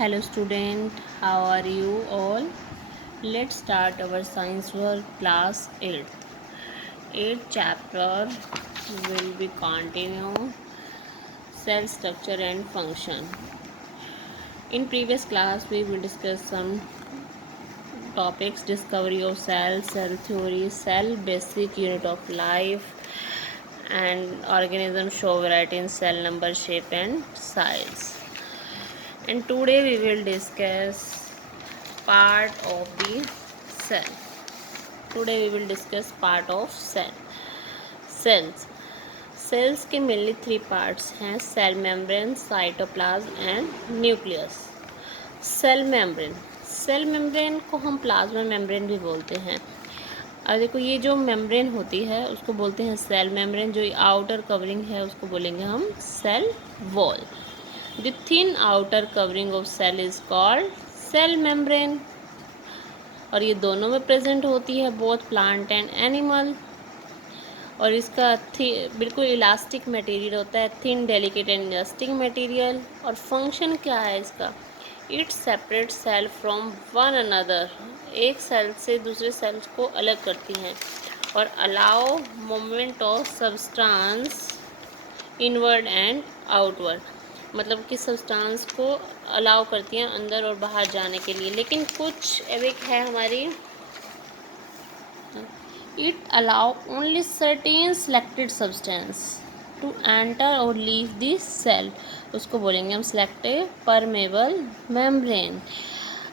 Hello student, how are you all? Let's start our science work class 8th. 8th chapter will be continue cell structure and function. In previous class we will discuss some topics: discovery of cell theory, cell basic unit of life, and organisms show variety in cell number, shape and size. And today we will discuss part of the cell. Today we will discuss part of cells. Cells के mainly three parts हैं: cell membrane, cytoplasm and nucleus. Cell membrane को हम plasma membrane भी बोलते हैं। अब देखो, ये जो मेम्ब्रेन होती है उसको बोलते हैं सेल मेम्ब्रेन। जो आउटर कवरिंग है उसको बोलेंगे हम cell wall. The thin outer covering of cell is called cell membrane. और ये दोनों में प्रेजेंट होती है, बोथ प्लांट एंड एनिमल। और इसका बिल्कुल इलास्टिक मटेरियल होता है, thin delicate and elastic material. और फंक्शन क्या है इसका? It separate cell from one another, एक सेल से दूसरे सेल्स को अलग करती हैं और allow movement of substance inward and outward. मतलब कि सब्सटेंस को अलाउ करती हैं अंदर और बाहर जाने के लिए। लेकिन कुछ एक है हमारी, it allow only certain selected substance to enter और लीव दिस सेल। उसको बोलेंगे हम सेलेक्टिव परमेबल मेम्ब्रेन।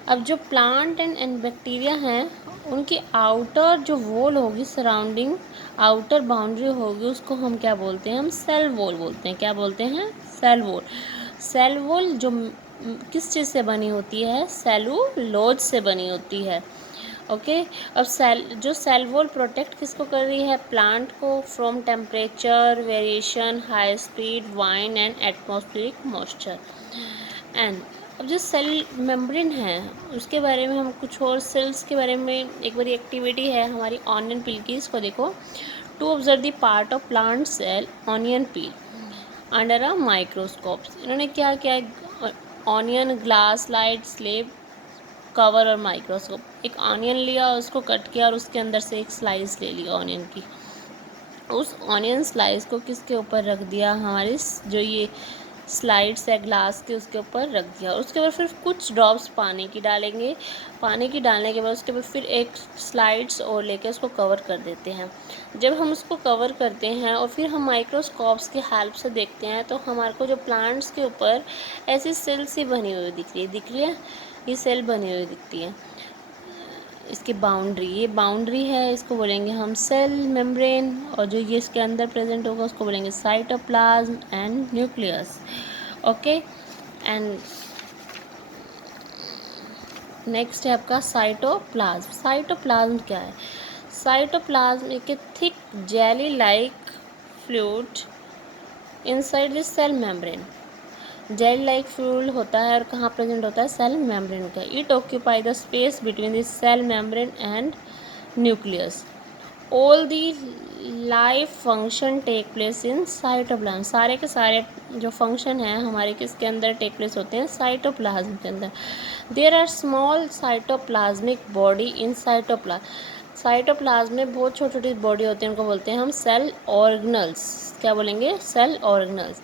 अब जो प्लांट एंड बैक्टीरिया हैं उनकी आउटर जो वॉल होगी, सराउंडिंग आउटर बाउंड्री होगी, उसको हम क्या बोलते हैं? हम सेल वॉल बोलते हैं। क्या बोलते हैं? Cell wall. सेल वॉल जो किस चीज़ से बनी होती है? सेलुलोज से बनी होती है। ओके। अब सेल वॉल प्रोटेक्ट किसको कर रही है? प्लांट को from temperature variation, high speed wind and atmospheric moisture. And अब जो सेल मेम्ब्रेन है उसके बारे में हम कुछ और सेल्स के बारे में एक बारी एक्टिविटी है हमारी ऑनियन पील की। इसको देखो, to observe the part of plant cell onion peel under a microscope. इन्होंने क्या किया? Onion, glass, light, slab, cover और माइक्रोस्कोप। एक ऑनियन लिया, उसको कट किया और उसके अंदर से एक स्लाइस ले ली ऑनियन की। उस ऑनियन स्लाइस को किसके ऊपर रख दिया? हमारी जो ये स्लाइड्स है ग्लास के, उसके ऊपर रख दिया। उसके बाद फिर कुछ ड्रॉप्स पानी की डालेंगे। पानी की डालने के बाद उसके बाद फिर एक स्लाइड्स और लेके उसको कवर कर देते हैं। जब हम उसको कवर करते हैं और फिर हम माइक्रोस्कोप्स की हेल्प से देखते हैं तो हमारे को जो प्लांट्स के ऊपर ऐसी सेल्स ही बनी हुई दिख रही है। ये सेल बनी हुई दिखती है। इसकी बाउंड्री, ये बाउंड्री है, इसको बोलेंगे हम सेल मेम्ब्रेन। और जो ये इसके अंदर प्रेजेंट होगा उसको बोलेंगे cytoplasm and nucleus. Okay. And next है आपका साइटोप्लाज्म। साइटोप्लाज्म क्या है? साइटोप्लाज्म एक thick jelly like fluid inside the cell membrane. Gel like fluid होता है और कहाँ प्रेजेंट होता है? सेल मेम्ब्रेन का। It occupy the space between the cell membrane and nucleus. All the life function take place in cytoplasm. सारे के सारे जो फंक्शन हैं हमारे किसके अंदर टेक प्लेस होते हैं? साइटोप्लाज्म के अंदर। There are small cytoplasmic body in cytoplasm. Cytoplasm में बहुत छोटी छोटी बॉडी होती है, उनको बोलते हैं हम सेल ऑर्गेनल्स। क्या बोलेंगे? Cell organelles.